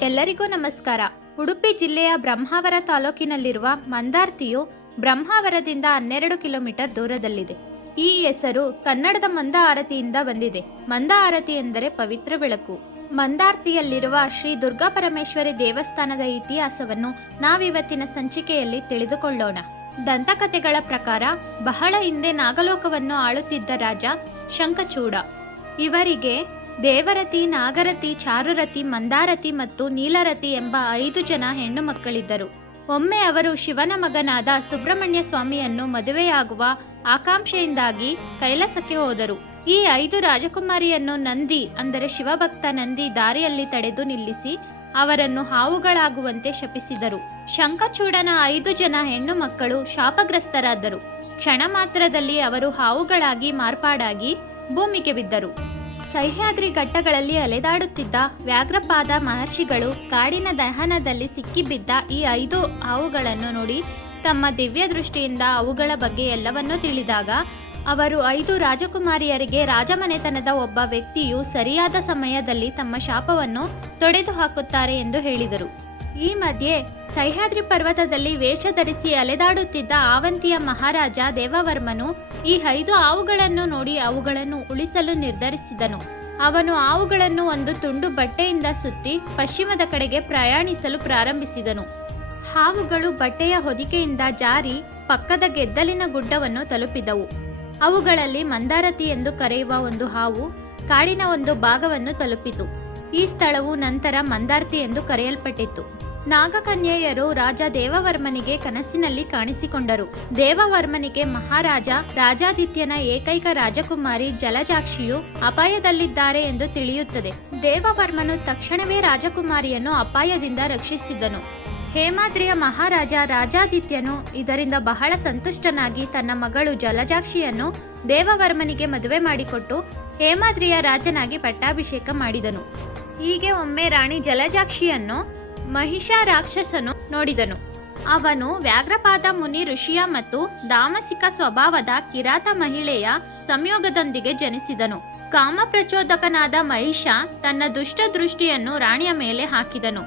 ಎಲ್ಲರಿಗೂ ನಮಸ್ಕಾರ. ಉಡುಪಿ ಜಿಲ್ಲೆಯ ಬ್ರಹ್ಮಾವರ ತಾಲೂಕಿನಲ್ಲಿರುವ ಮಂದಾರ್ತಿಯು ಬ್ರಹ್ಮಾವರದಿಂದ ಹನ್ನೆರಡು ಕಿಲೋಮೀಟರ್ ದೂರದಲ್ಲಿದೆ. ಈ ಹೆಸರು ಕನ್ನಡದ ಮಂದ ಆರತಿಯಿಂದ ಬಂದಿದೆ. ಮಂದ ಆರತಿ ಎಂದರೆ ಪವಿತ್ರ ಬೆಳಕು. ಮಂದಾರ್ತಿಯಲ್ಲಿರುವ ಶ್ರೀ ದುರ್ಗಾ ಪರಮೇಶ್ವರಿ ದೇವಸ್ಥಾನದ ಇತಿಹಾಸವನ್ನು ನಾವಿವತ್ತಿನ ಸಂಚಿಕೆಯಲ್ಲಿ ತಿಳಿದುಕೊಳ್ಳೋಣ. ದಂತಕಥೆಗಳ ಪ್ರಕಾರ ಬಹಳ ಹಿಂದೆ ನಾಗಲೋಕವನ್ನು ಆಳುತ್ತಿದ್ದ ರಾಜ ಶಂಖಚೂಡ. ಇವರಿಗೆ ದೇವರತಿ, ನಾಗರತಿ, ಚಾರುರತಿ, ಮಂದಾರತಿ ಮತ್ತು ನೀಲರತಿ ಎಂಬ ಐದು ಜನ ಹೆಣ್ಣು ಮಕ್ಕಳಿದ್ದರು. ಒಮ್ಮೆ ಅವರು ಶಿವನ ಮಗನಾದ ಸುಬ್ರಹ್ಮಣ್ಯ ಸ್ವಾಮಿಯನ್ನು ಮದುವೆಯಾಗುವ ಆಕಾಂಕ್ಷೆಯಿಂದಾಗಿ ಕೈಲಾಸಕ್ಕೆ ಹೋದರು. ಈ ಐದು ರಾಜಕುಮಾರಿಯನ್ನು ನಂದಿ, ಅಂದರೆ ಶಿವಭಕ್ತ ನಂದಿ ದಾರಿಯಲ್ಲಿ ತಡೆದು ನಿಲ್ಲಿಸಿ ಅವರನ್ನು ಹಾವುಗಳಾಗುವಂತೆ ಶಪಿಸಿದರು. ಶಂಖಚೂಡನ ಐದು ಜನ ಹೆಣ್ಣು ಮಕ್ಕಳು ಶಾಪಗ್ರಸ್ತರಾದರು. ಕ್ಷಣ ಮಾತ್ರದಲ್ಲಿ ಅವರು ಹಾವುಗಳಾಗಿ ಮಾರ್ಪಾಡಾಗಿ ಭೂಮಿಗೆ ಬಿದ್ದರು. ಸಹ್ಯಾದ್ರಿ ಘಟ್ಟಗಳಲ್ಲಿ ಅಲೆದಾಡುತ್ತಿದ್ದ ವ್ಯಾಘ್ರಪಾದ ಮಹರ್ಷಿಗಳು ಕಾಡಿನ ದಹನದಲ್ಲಿ ಸಿಕ್ಕಿಬಿದ್ದ ಈ ಐದು ಹಾವುಗಳನ್ನು ನೋಡಿ ತಮ್ಮ ದಿವ್ಯ ದೃಷ್ಟಿಯಿಂದ ಅವುಗಳ ಬಗ್ಗೆ ಎಲ್ಲವನ್ನೂ ತಿಳಿದಾಗ, ಅವರು ಐದು ರಾಜಕುಮಾರಿಯರಿಗೆ ರಾಜಮನೆತನದ ಒಬ್ಬ ವ್ಯಕ್ತಿಯು ಸರಿಯಾದ ಸಮಯದಲ್ಲಿ ತಮ್ಮ ಶಾಪವನ್ನು ತೊಡೆದು ಹಾಕುತ್ತಾರೆ ಎಂದು ಹೇಳಿದರು. ಈ ಮಧ್ಯೆ ಸಹ್ಯಾದ್ರಿ ಪರ್ವತದಲ್ಲಿ ವೇಷ ಧರಿಸಿ ಅಲೆದಾಡುತ್ತಿದ್ದ ಆವಂತಿಯ ಮಹಾರಾಜ ದೇವವರ್ಮನು ಈ ಐದು ಹಾವುಗಳನ್ನು ನೋಡಿ ಅವುಗಳನ್ನು ಉಳಿಸಲು ನಿರ್ಧರಿಸಿದನು. ಅವನು ಹಾವುಗಳನ್ನು ಒಂದು ತುಂಡು ಬಟ್ಟೆಯಿಂದ ಸುತ್ತಿ ಪಶ್ಚಿಮದ ಕಡೆಗೆ ಪ್ರಯಾಣಿಸಲು ಪ್ರಾರಂಭಿಸಿದನು. ಹಾವುಗಳು ಬಟ್ಟೆಯ ಹೊದಿಕೆಯಿಂದ ಜಾರಿ ಪಕ್ಕದ ಗೆದ್ದಲಿನ ಗುಡ್ಡವನ್ನು ತಲುಪಿದವು. ಅವುಗಳಲ್ಲಿ ಮಂದಾರತಿ ಎಂದು ಕರೆಯುವ ಒಂದು ಹಾವು ಕಾಡಿನ ಒಂದು ಭಾಗವನ್ನು ತಲುಪಿತು. ಈ ಸ್ಥಳವು ನಂತರ ಮಂದಾರ್ತಿ ಎಂದು ಕರೆಯಲ್ಪಟ್ಟಿತ್ತು ನಾಗಕನ್ಯೆಯರು ರಾಜ ದೇವವರ್ಮನಿಗೆ ಕನಸಿನಲ್ಲಿ ಕಾಣಿಸಿಕೊಂಡರು. ದೇವವರ್ಮನಿಗೆ ಮಹಾರಾಜ, ರಾಜಾದಿತ್ಯನ ಏಕೈಕ ರಾಜಕುಮಾರಿ ಜಲಜಾಕ್ಷಿಯು ಅಪಾಯದಲ್ಲಿದ್ದಾರೆ ಎಂದು ತಿಳಿಯುತ್ತದೆ. ದೇವವರ್ಮನು ತಕ್ಷಣವೇ ರಾಜಕುಮಾರಿಯನ್ನು ಅಪಾಯದಿಂದ ರಕ್ಷಿಸಿದನು. ಹೇಮಾದ್ರಿಯ ಮಹಾರಾಜ ರಾಜಾದಿತ್ಯನು ಇದರಿಂದ ಬಹಳ ಸಂತುಷ್ಟನಾಗಿ ತನ್ನ ಮಗಳು ಜಲಜಾಕ್ಷಿಯನ್ನು ದೇವವರ್ಮನಿಗೆ ಮದುವೆ ಮಾಡಿಕೊಟ್ಟು ಹೇಮಾದ್ರಿಯ ರಾಜನಾಗಿ ಪಟ್ಟಾಭಿಷೇಕ ಮಾಡಿದನು. ಹೀಗೆ ಒಮ್ಮೆ ರಾಣಿ ಜಲಜಾಕ್ಷಿಯನ್ನು ಮಹಿಷ ರಾಕ್ಷಸನು ನೋಡಿದನು. ಅವನು ವ್ಯಾಘ್ರಪಾದ ಮುನಿ ಋಷಿಯ ಮತ್ತು ದಾಮಸಿಕ ಸ್ವಭಾವದ ಕಿರಾತ ಮಹಿಳೆಯ ಸಂಯೋಗದೊಂದಿಗೆ ಜನಿಸಿದನು. ಕಾಮ ಪ್ರಚೋದಕನಾದ ಮಹಿಷ ತನ್ನ ದುಷ್ಟ ದೃಷ್ಟಿಯನ್ನು ರಾಣಿಯ ಮೇಲೆ ಹಾಕಿದನು.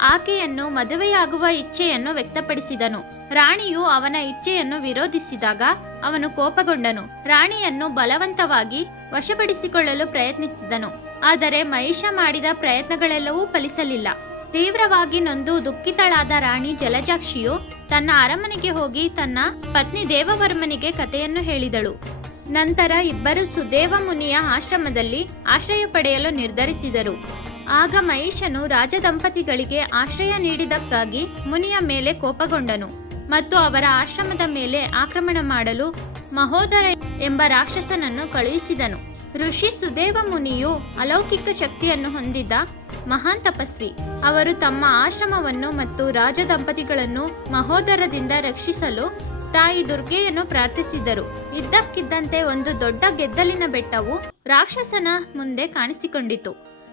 ಆಕೆಯನ್ನು ಮದುವೆಯಾಗುವ ಇಚ್ಛೆಯನ್ನು ವ್ಯಕ್ತಪಡಿಸಿದನು. ರಾಣಿಯು ಅವನ ಇಚ್ಛೆಯನ್ನು ವಿರೋಧಿಸಿದಾಗ ಅವನು ಕೋಪಗೊಂಡನು. ರಾಣಿಯನ್ನು ಬಲವಂತವಾಗಿ ವಶಪಡಿಸಿಕೊಳ್ಳಲು ಪ್ರಯತ್ನಿಸಿದನು. ಆದರೆ ಮಹಿಷ ಮಾಡಿದ ಪ್ರಯತ್ನಗಳೆಲ್ಲವೂ ಫಲಿಸಲಿಲ್ಲ. ತೀವ್ರವಾಗಿ ನೊಂದು ದುಃಖಿತಳಾದ ರಾಣಿ ಜಲಜಾಕ್ಷಿಯು ತನ್ನ ಅರಮನೆಗೆ ಹೋಗಿ ತನ್ನ ಪತ್ನಿ ದೇವವರ್ಮನಿಗೆ ಕಥೆಯನ್ನು ಹೇಳಿದಳು. ನಂತರ ಇಬ್ಬರು ಸುದೇವ ಮುನಿಯ ಆಶ್ರಮದಲ್ಲಿ ಆಶ್ರಯ ಪಡೆಯಲು ನಿರ್ಧರಿಸಿದರು. ಆಗ ಮಹಿಷನು ರಾಜದಂಪತಿಗಳಿಗೆ ಆಶ್ರಯ ನೀಡಿದಕ್ಕಾಗಿ ಮುನಿಯ ಮೇಲೆ ಕೋಪಗೊಂಡನು ಮತ್ತು ಅವರ ಆಶ್ರಮದ ಮೇಲೆ ಆಕ್ರಮಣ ಮಾಡಲು ಮಹೋದರ ಎಂಬ ರಾಕ್ಷಸನನ್ನು ಕಳುಹಿಸಿದನು. ಋಷಿ ಸುದೇವ ಮುನಿಯು ಅಲೌಕಿಕ ಶಕ್ತಿಯನ್ನು ಹೊಂದಿದ್ದ ಮಹಾನ್ ತಪಸ್ವಿ. ಅವರು ತಮ್ಮ ಆಶ್ರಮವನ್ನು ಮತ್ತು ರಾಜ ದಂಪತಿಗಳನ್ನು ಮಹೋದರದಿಂದ ರಕ್ಷಿಸಲು ತಾಯಿ ದುರ್ಗೆಯನ್ನು ಪ್ರಾರ್ಥಿಸಿದರು. ಇದ್ದಕ್ಕಿದ್ದಂತೆ ಒಂದು ದೊಡ್ಡ ಗೆದ್ದಲಿನ ಬೆಟ್ಟವು ರಾಕ್ಷಸನ ಮುಂದೆ ಕಾಣಿಸಿಕೊಂಡಿತು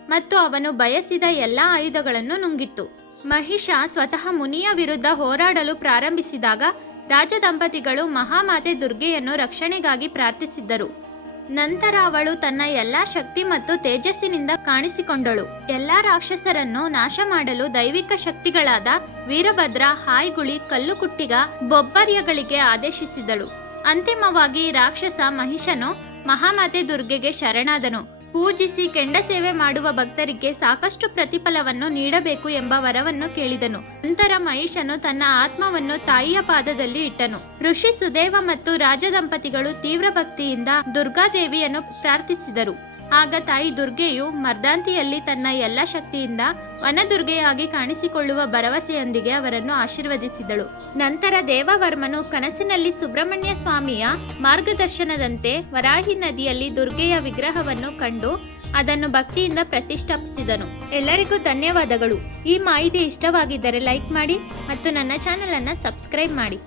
ಮತ್ತು ಅವನು ಬಯಸಿದ ಎಲ್ಲ ಆಯುಧಗಳನ್ನು ನುಂಗಿತ್ತು. ಮಹಿಷ ಸ್ವತಃ ಮುನಿಯ ವಿರುದ್ಧ ಹೋರಾಡಲು ಪ್ರಾರಂಭಿಸಿದಾಗ ರಾಜ ದಂಪತಿಗಳು ಮಹಾಮಾತೆ ದುರ್ಗೆಯನ್ನು ರಕ್ಷಣೆಗಾಗಿ ಪ್ರಾರ್ಥಿಸಿದ್ದರು. ನಂತರ ಅವಳು ತನ್ನ ಎಲ್ಲಾ ಶಕ್ತಿ ಮತ್ತು ತೇಜಸ್ಸಿನಿಂದ ಕಾಣಿಸಿಕೊಂಡಳು. ಎಲ್ಲಾ ರಾಕ್ಷಸರನ್ನು ನಾಶ ಮಾಡಲು ದೈವಿಕ ಶಕ್ತಿಗಳಾದ ವೀರಭದ್ರ, ಹಾಯ್ಗುಳಿ, ಕಲ್ಲುಕುಟ್ಟಿಗ ಬೊಬ್ಬರ್ಯಗಳಿಗೆ ಆದೇಶಿಸಿದಳು. ಅಂತಿಮವಾಗಿ ರಾಕ್ಷಸ ಮಹಿಷನು ಮಹಾಮಾತೆ ದುರ್ಗೆಗೆ ಶರಣಾದನು. ಪೂಜಿಸಿ ಕೆಂಡ ಸೇವೆ ಮಾಡುವ ಭಕ್ತರಿಗೆ ಸಾಕಷ್ಟು ಪ್ರತಿಫಲವನ್ನು ನೀಡಬೇಕು ಎಂಬ ವರವನ್ನು ಕೇಳಿದನು. ನಂತರ ಮಹೇಶನು ತನ್ನ ಆತ್ಮವನ್ನು ತಾಯಿಯ ಪಾದದಲ್ಲಿ ಇಟ್ಟನು. ಋಷಿ ಸುದೇವ ಮತ್ತು ರಾಜದಂಪತಿಗಳು ತೀವ್ರ ಭಕ್ತಿಯಿಂದ ದುರ್ಗಾದೇವಿಯನ್ನು ಪ್ರಾರ್ಥಿಸಿದರು. ಆಗ ತಾಯಿ ದುರ್ಗೆಯು ಮರ್ದಾಂತಿಯಲ್ಲಿ ತನ್ನ ಎಲ್ಲ ಶಕ್ತಿಯಿಂದ ವನದುರ್ಗೆಯಾಗಿ ಕಾಣಿಸಿಕೊಳ್ಳುವ ಭರವಸೆಯೊಂದಿಗೆ ಅವರನ್ನು ಆಶೀರ್ವದಿಸಿದಳು. ನಂತರ ದೇವವರ್ಮನು ಕನಸಿನಲ್ಲಿ ಸುಬ್ರಹ್ಮಣ್ಯ ಸ್ವಾಮಿಯ ಮಾರ್ಗದರ್ಶನದಂತೆ ವರಾಹಿ ನದಿಯಲ್ಲಿ ದುರ್ಗೆಯ ವಿಗ್ರಹವನ್ನು ಕಂಡು ಅದನ್ನು ಭಕ್ತಿಯಿಂದ ಪ್ರತಿಷ್ಠಾಪಿಸಿದನು. ಎಲ್ಲರಿಗೂ ಧನ್ಯವಾದಗಳು. ಈ ಮಾಹಿತಿ ಇಷ್ಟವಾಗಿದ್ದರೆ ಲೈಕ್ ಮಾಡಿ ಮತ್ತು ನನ್ನ ಚಾನಲ್ ಅನ್ನು ಸಬ್ಸ್ಕ್ರೈಬ್ ಮಾಡಿ.